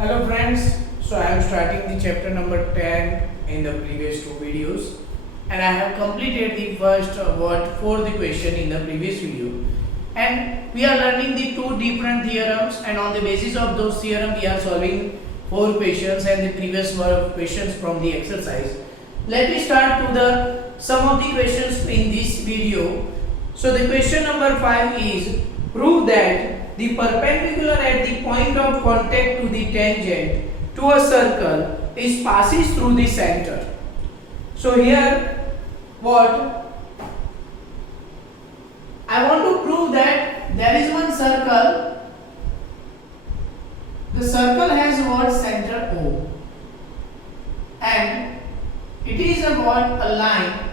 Hello friends, so I am starting the chapter number 10 in the previous two videos and I have completed the first word for the question in the previous video, and we are learning the two different theorems, and on the basis of those theorems we are solving four questions and the previous were questions from the exercise. Let me start to the some of the questions in this video. So the question number 5 is prove that the perpendicular at the point of contact to the tangent to a circle is passes through the center. So here what I want to prove that there is one circle. The circle has what center O, and it is about a line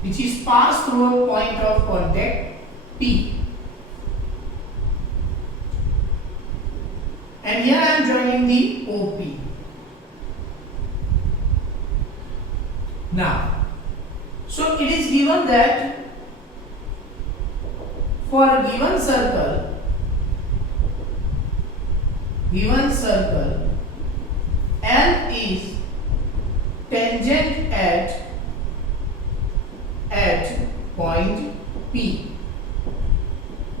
which is passed through a point of contact P. And here I am joining the OP. Now, so it is given that for a given circle, L is tangent at point P.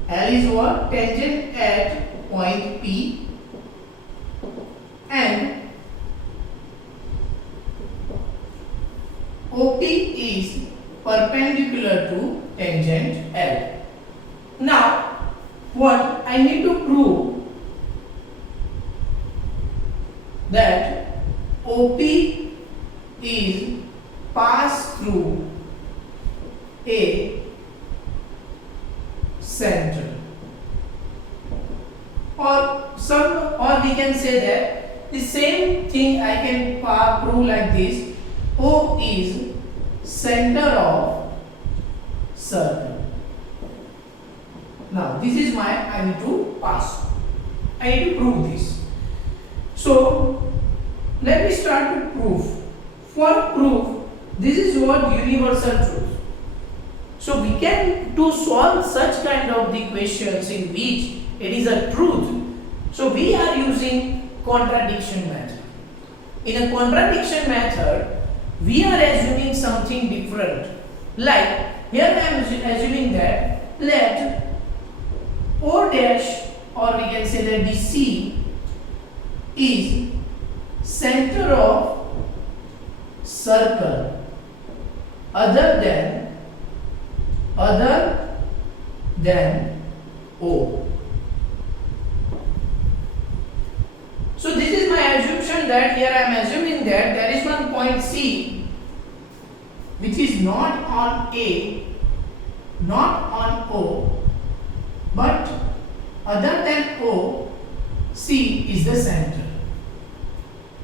L is what? Tangent at point P. And OP is perpendicular to tangent L. Now, what I need to prove that OP is passed through a center, or we can say that the same thing I can prove like this. O is center of circle. Now this is my I need to pass. I need to prove this. So let me start to prove. For proof, this is what universal truth. So we can to solve such kind of the questions in which it is a truth. So we are using contradiction method. In a contradiction method, we are assuming something different. Like here I am assuming that let O dash, or we can say that DC is center of circle other than O. So this is my assumption that here I am assuming that there is one point C which is not on A, not on O, but other than O, C is the center.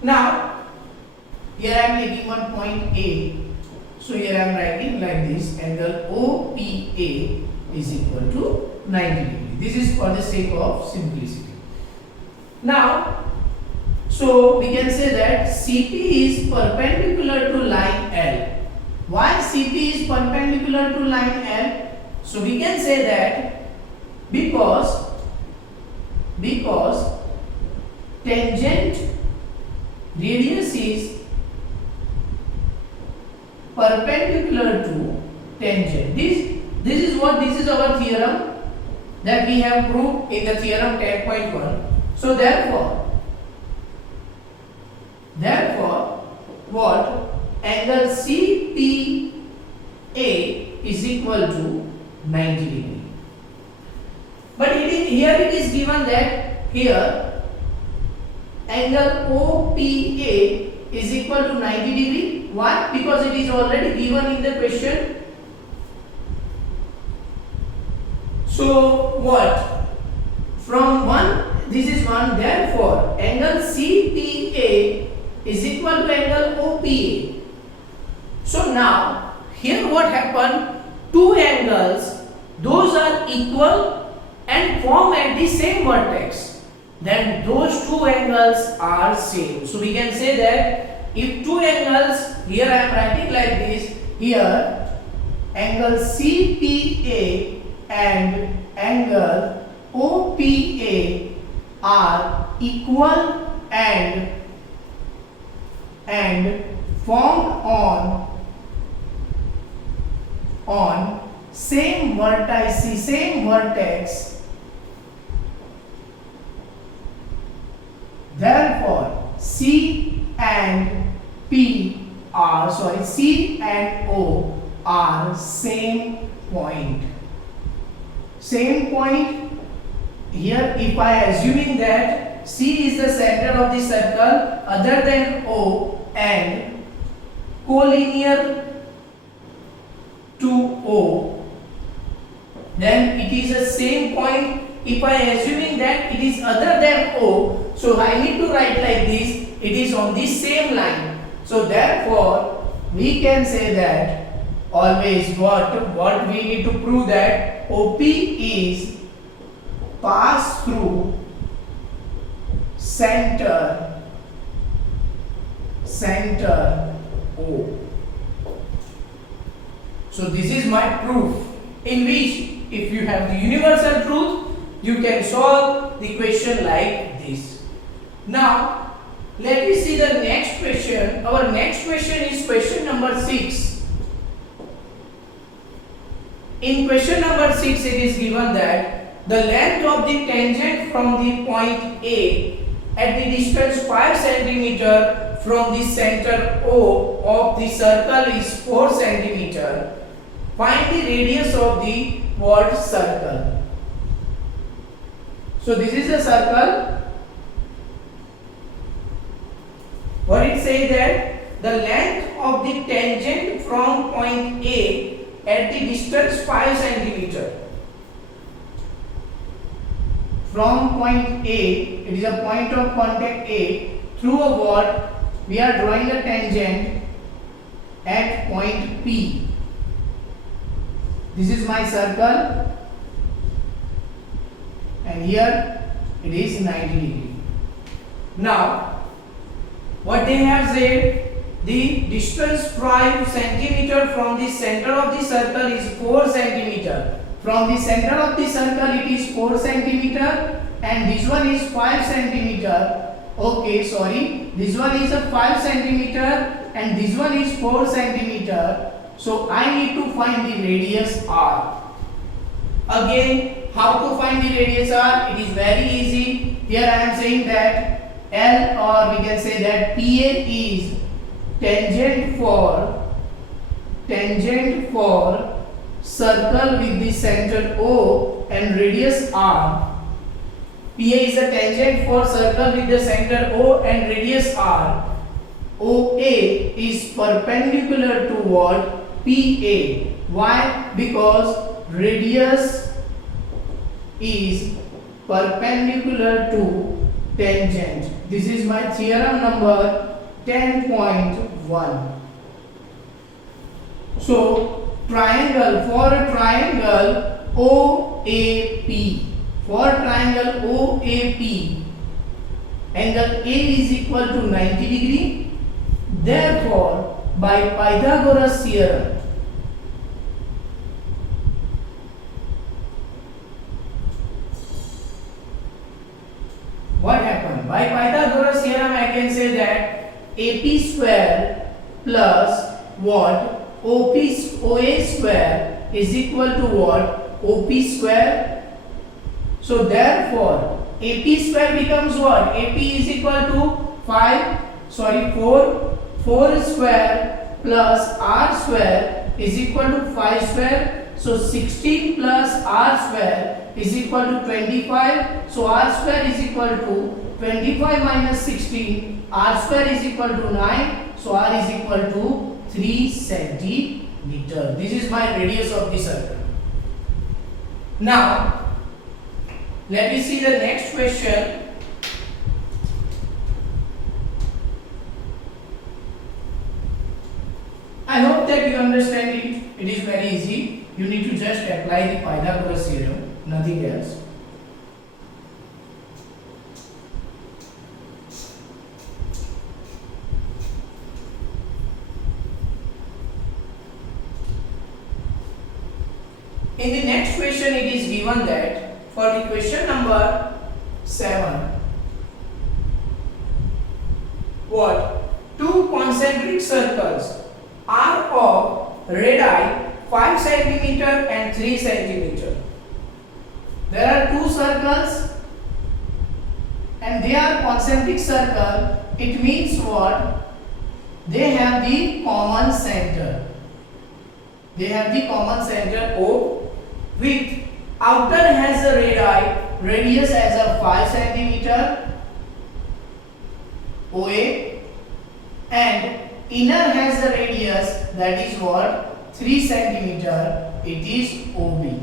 Now here I am taking one point A. So here I am writing like this: angle OPA is equal to 90 degree. This is for the sake of simplicity. Now, so we can say that CP is perpendicular to line L. Why CP is perpendicular to line L? So we can say that because tangent radius is perpendicular to tangent. This is our theorem that we have proved in the theorem 10.1. So therefore what angle CPA is equal to 90 degree. But here it is given that here angle OPA is equal to 90 degree. Why? Because it is already given in the question. So what? From 1, this is 1, therefore angle CPA is equal to angle OPA. So now here what happened? Two angles, those are equal and form at the same vertex. Then those two angles are same. So we can say that if two angles, here I am writing like this, here angle CPA and angle OPA are equal and formed on same vertex. Therefore, C and O are same point. Same point here, if I assuming that C is the center of the circle other than O and collinear to O, then it is the same point. If I assuming that it is other than O, so I need to write like this, it is on the same line. So therefore we can say that always what we need to prove that OP is pass through center O. So this is my proof, in which if you have the universal truth, you can solve the question like this. Now let me see the next question. Our next question is question number 6. In question number 6, it is given that the length of the tangent from the point A at the distance 5 cm from the center O of the circle is 4 cm. Find the radius of the what circle? So this is a circle. What it says that the length of the tangent from point A at the distance 5 cm. From point A, it is a point of contact A, through a what? We are drawing a tangent at point P. This is my circle, and here it is 90 degree. Now what they have said, the distance 5 cm from the center of the circle is 4 cm. From the center of the circle it is 4 cm, and this one is 5 cm. Okay, sorry, this one is a 5 cm and this one is 4 cm. So I need to find the radius R. Again, how to find the radius R? It is very easy. Here I am saying that L, or we can say that PA is tangent for circle with the center O and radius R. PA is a tangent for circle with the center O and radius R. OA is perpendicular to what? PA. Why? Because radius is perpendicular to tangent. This is my theorem number 10.1. So triangle, for a triangle OAP, angle A is equal to 90 degree. Therefore, by Pythagoras theorem, what happened? By Pythagoras theorem, I can say that AP square plus what? OA square is equal to what? OP square. So therefore, AP square becomes what? AP is equal to 4 square plus R square is equal to 5 square. So 16 plus R square is equal to 25. So R square is equal to 25 minus 16. R square is equal to 9. So R is equal to 3 centimeter. This is my radius of the circle. Now let me see the next question. I hope that you understand it. It is very easy. You need to just apply the Pythagoras theorem, nothing else. In the next question, it is given that for the question number 7, what? Two concentric circles are of radii 5 centimeter and 3 centimeter. There are two circles and they are concentric circle. It means what? They have the common center. They have the common center O, with outer has a radii, radius as a 5 centimeter OA, and inner has a radius, that is what? 3 centimeter, it is OB.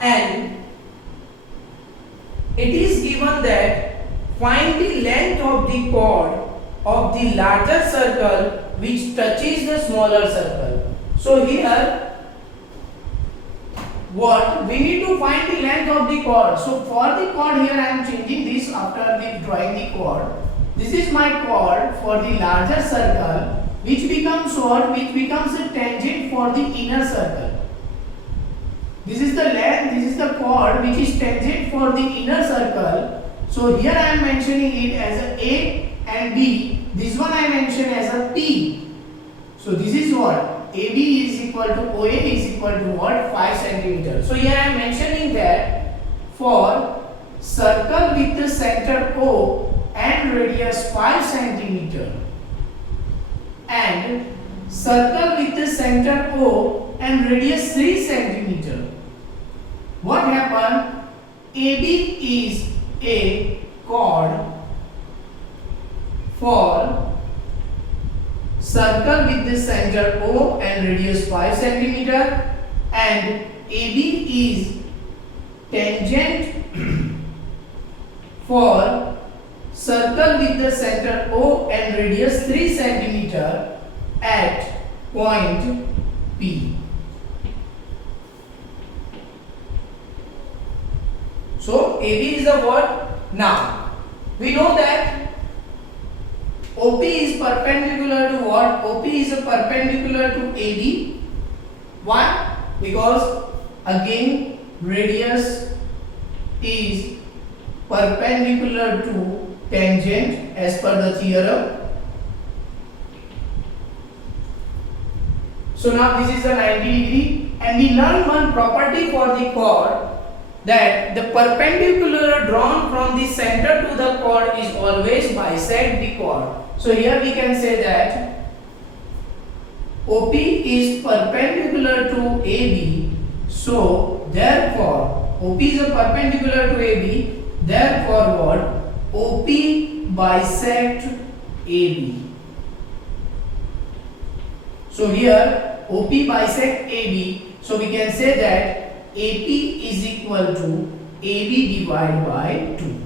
And it is given that find the length of the chord of the larger circle which touches the smaller circle. So here what? We need to find the length of the chord. So for the chord here I am changing this after drawing the chord. This is my chord for the larger circle, which becomes what? Which becomes a tangent for the inner circle. This is the length, this is the chord which is tangent for the inner circle. So here I am mentioning it as A and B. This one I mention as a P. So this is what? AB is equal to OA is equal to what? 5 centimeter. So here I am mentioning that for circle with the center O and radius 5 centimeter and circle with the center O and radius 3 centimeter, what happened? AB is a chord for circle with the center O and radius 5 centimeter, and AB is tangent for circle with the center O and radius 3 centimeter at point P. So AB is the what? Now we know that OP is perpendicular to what? OP is perpendicular to AB. Why? Because again radius is perpendicular to tangent as per the theorem. So now this is a 90 degree, and we learn one property for the chord, that the perpendicular drawn from the center to the chord is always bisect the chord. So here we can say that OP is perpendicular to AB. So therefore OP is perpendicular to AB. Therefore what? OP bisect AB. So here OP bisect AB. So we can say that AP is equal to AB divided by 2.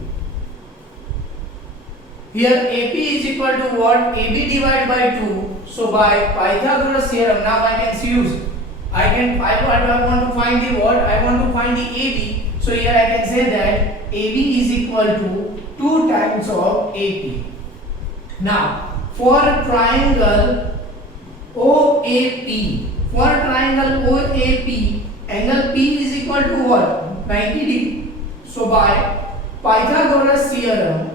Here AP is equal to what? AB divided by 2. So by Pythagoras theorem, now I can use. I want to find the what? I want to find the AB. So here I can say that AB is equal to 2 times of AP. Now for a triangle OAP, angle P is equal to what? 90 degree. So by Pythagoras theorem,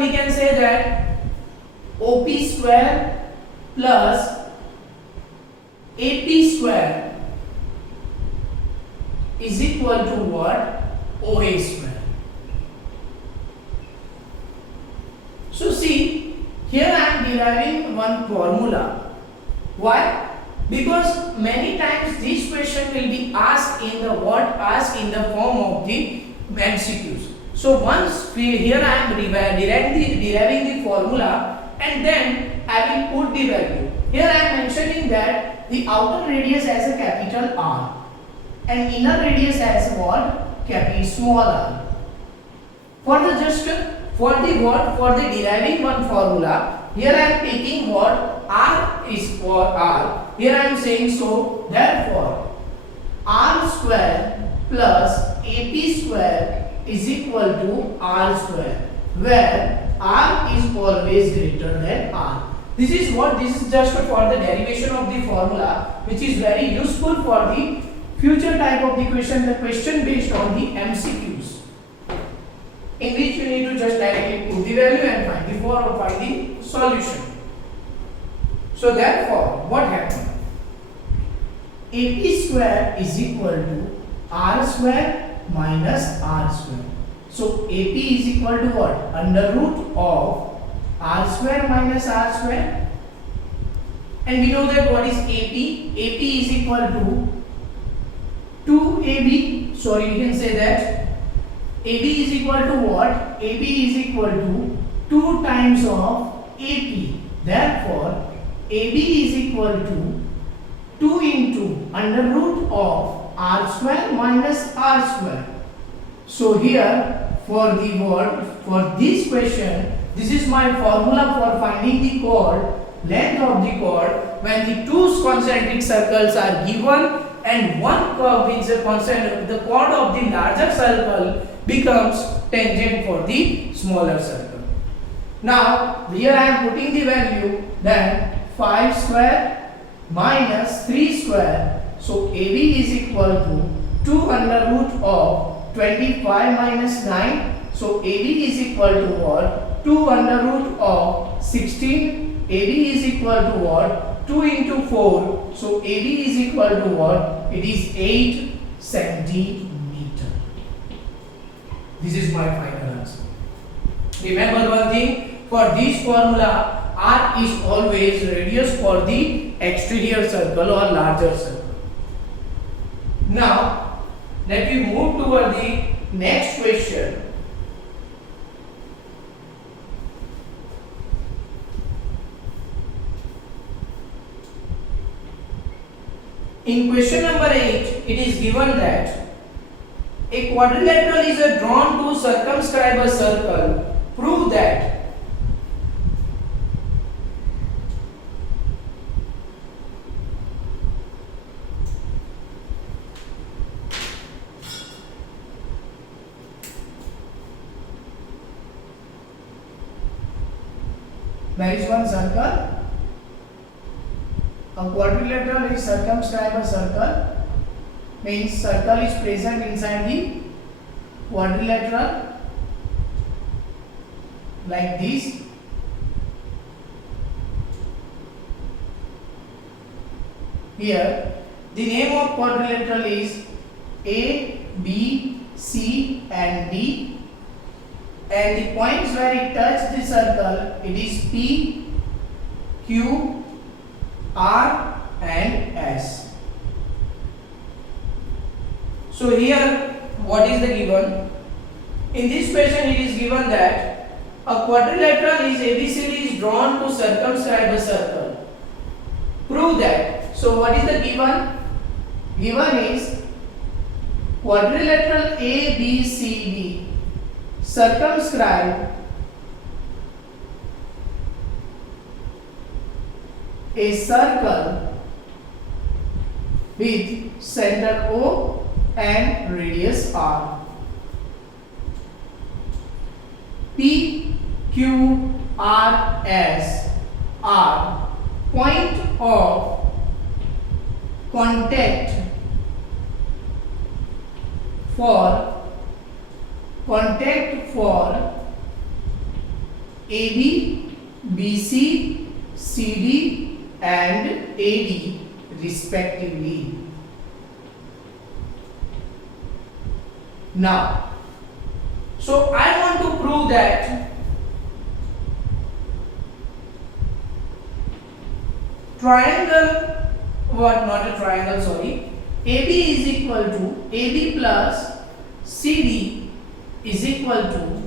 we can say that OP square plus AP square is equal to what? OA square. So see, here I am deriving one formula. Why? Because many times this question will be asked in the what? Asked in the form of the MCQs. So once here I am deriving the formula, and then I will put the value. Here I am mentioning that the outer radius has a capital R and inner radius has what? Capital small r. For the deriving one formula, here I am taking what? R is for R. Here I am saying, so therefore R square plus AP square is equal to R square, where R is always greater than R. This is just for the derivation of the formula, which is very useful for the future type of the question based on the MCQs, in which you need to just directly put the value and find the or find the solution. So therefore, what happened? AP square is equal to R square minus R square. So AP is equal to what? Under root of R square minus R square. And we know that what is AP? AP is equal to 2AB. Sorry, we can say that AB is equal to what? AB is equal to 2 times of AP. Therefore, AB is equal to 2 into under root of R square minus R square. So here for the word, for this question, this is my formula for finding the chord, length of the chord when the two concentric circles are given and one curve is a constant, the chord of the larger circle becomes tangent for the smaller circle. Now here I am putting the value, then 5 square minus 3 square. So AB is equal to 2 under root of 25 minus 9. So AB is equal to what? 2 under root of 16. AB is equal to what? 2 into 4. So AB is equal to what? It is 8 centimeter. This is my final answer. Remember one thing, for this formula, R is always radius for the exterior circle or larger circle. Now, let me move toward the next question. In question number 8, it is given that a quadrilateral is drawn to circumscribe a circle. Prove that there is one circle. A quadrilateral is circumscribe a circle, means circle is present inside the quadrilateral like this. Here the name of quadrilateral is A, B, C and D, and the points where it touches the circle, it is P, Q, R and S. So here what is the given? In this question it is given that a quadrilateral is ABCD is drawn to circumscribe a circle. Prove that. So what is the given? Given is quadrilateral ABCD circumscribe a circle with center O and radius R. P, Q, R, S are point of contact for AB, BC, CD and AD respectively. Now, so I want to prove that triangle, not a triangle, sorry, AB is equal to AB plus CD is equal to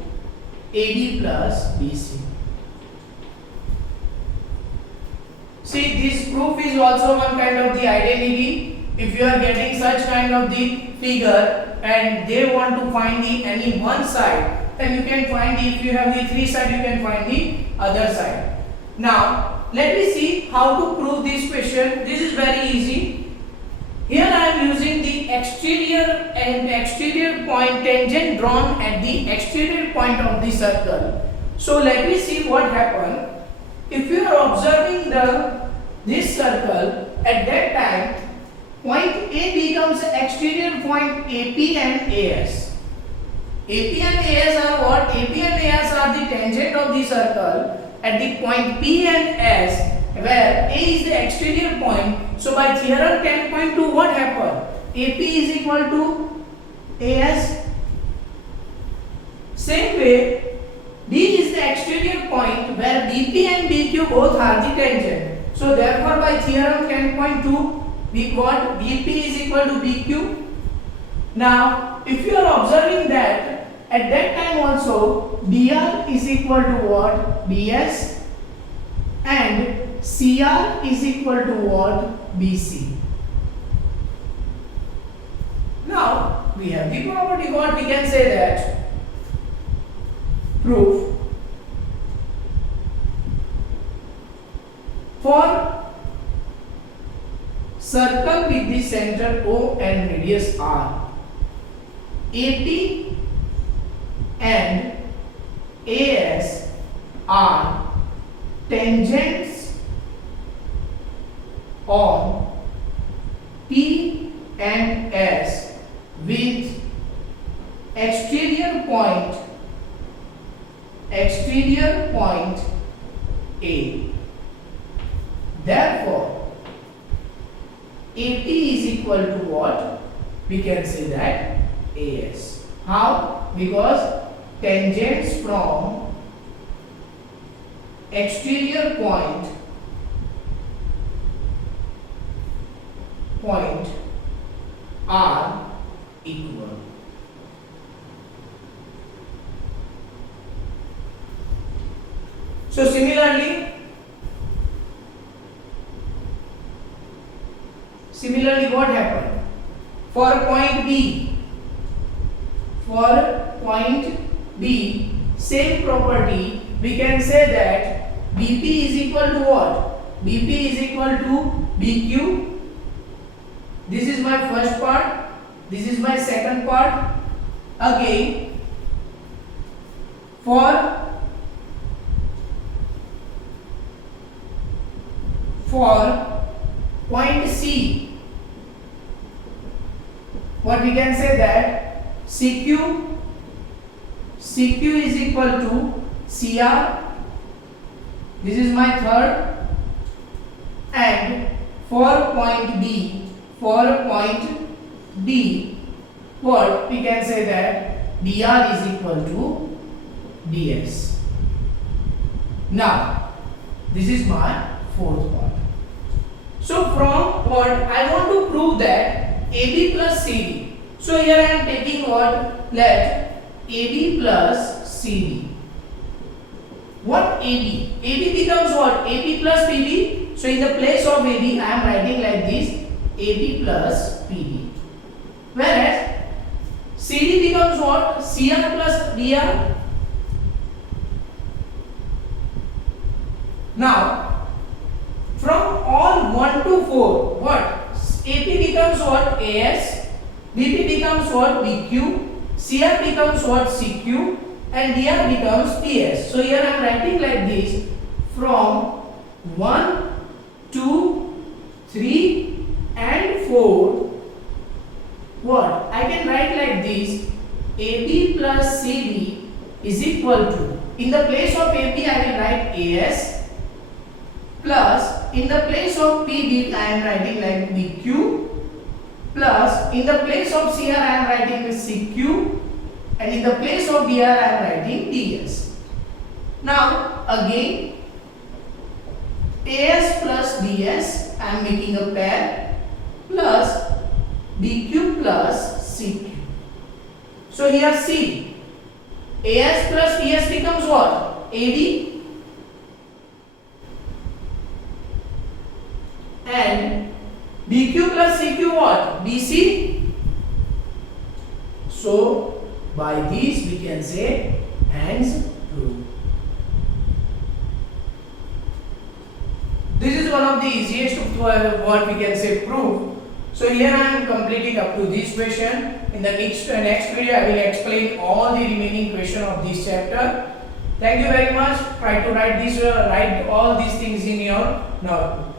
AD plus BC. See, this proof is also one kind of the identity. If you are getting such kind of the figure and they want to find the any one side, then you can find the, if you have the three side, you can find the other side. Now, let me see how to prove this question. This is very easy. Here I am using the exterior point tangent drawn at the exterior point of the circle. So let me see what happened. If you are observing this circle, at that time point A becomes exterior point AP and AS. AP and AS are what? AP and AS are the tangent of the circle at the point P and S, where A is the exterior point. So by theorem 10.2, what happened? AP is equal to AS. Same way, D is the exterior point where BP and BQ both are the tangent. So therefore by theorem 10.2, we got BP is equal to BQ. Now if you are observing that at that time also BR is equal to what? BS, and CR is equal to what? BC. Now we have the property. What we can say that proof for circle with the center O and radius R, AP and AS are tangents on P and S with exterior point A. Therefore AP is equal to what? We can say that AS. How? Because tangents from exterior point are equal. So similarly what happened? For point B, same property, we can say that BP is equal to what? BP is equal to BQ. This is my first part, this is my second part. Again, for point C, what we can say that CQ is equal to CR. This is my third. And for point D, what we can say that DR is equal to DS. Now this is my fourth part. So from what I want to prove that AB plus CD. So here I am taking what? Let AB plus CD. What AB? AB becomes what? AB plus PB. So in the place of AB I am writing like this, AB plus PB. Whereas CD becomes what? CR plus DR. Now from all 1 to 4, what? AP becomes what? AS, BP becomes what? BQ, CR becomes what? CQ, and DR becomes DS. So here I am writing like this, from 1, 2, 3 and 4. What? I can write like this, AB plus CD is equal to, in the place of AB I will write AS, plus in the place of PB I am writing like BQ, plus in the place of CR I am writing with CQ, and in the place of DR I am writing DS. Now again AS plus DS I am making a pair, plus BQ plus CQ. So here see, AS plus DS becomes what? AD, and BQ plus CQ what? BC. So by these we can say hence proved. This is one of the easiest of what we can say proof. So here I am completing up to this question. In the next video I will explain all the remaining question of this chapter. Thank you very much. Try to write all these things in your notebook.